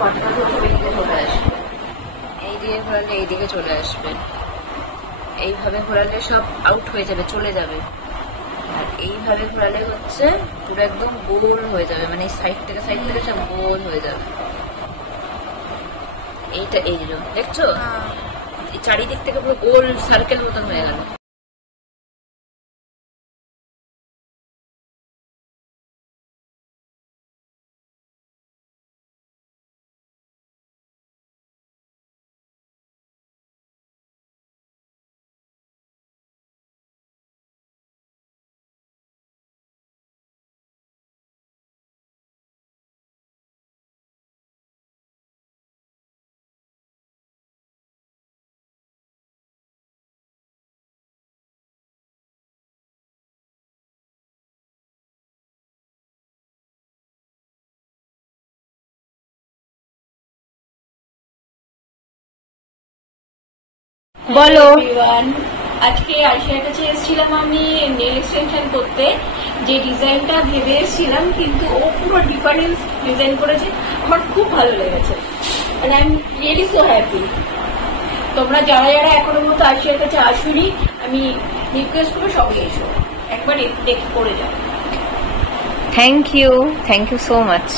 Control হচ্ছে এইদিকে চলে আসবে, এই দিকে ঘোরালে এইদিকে চলে আসবে, এইভাবে ঘোরালে সব আউট হয়ে যাবে, চলে যাবে। আর এইভাবে ঘোরালে হচ্ছে পুরো একদম গোল হয়ে যাবে, মানে সাইড থেকে সব গোল হয়ে যাবে। এইটা এই যে দেখছো, চারিদিক থেকে পুরো গোল সার্কেল মতন হয়ে গেল। বলো আজকে আরশিয়ার কাছে এসেছিলাম আমি নেল এক্সটেনশন করতে, যে ডিজাইনটা ভেবে এসেছিলাম কিন্তু ও পুরো ডিফারেন্স ডিজাইন করেছে, আমার খুব ভালো লেগেছে। and I'm really so happy। তোমরা যারা যারা এখনো মতো আরশিয়ার কাছে আসুনি, আমি রিকোয়েস্ট করবো সবাই এসো, একবার দেখে করে যাও। Thank you so much.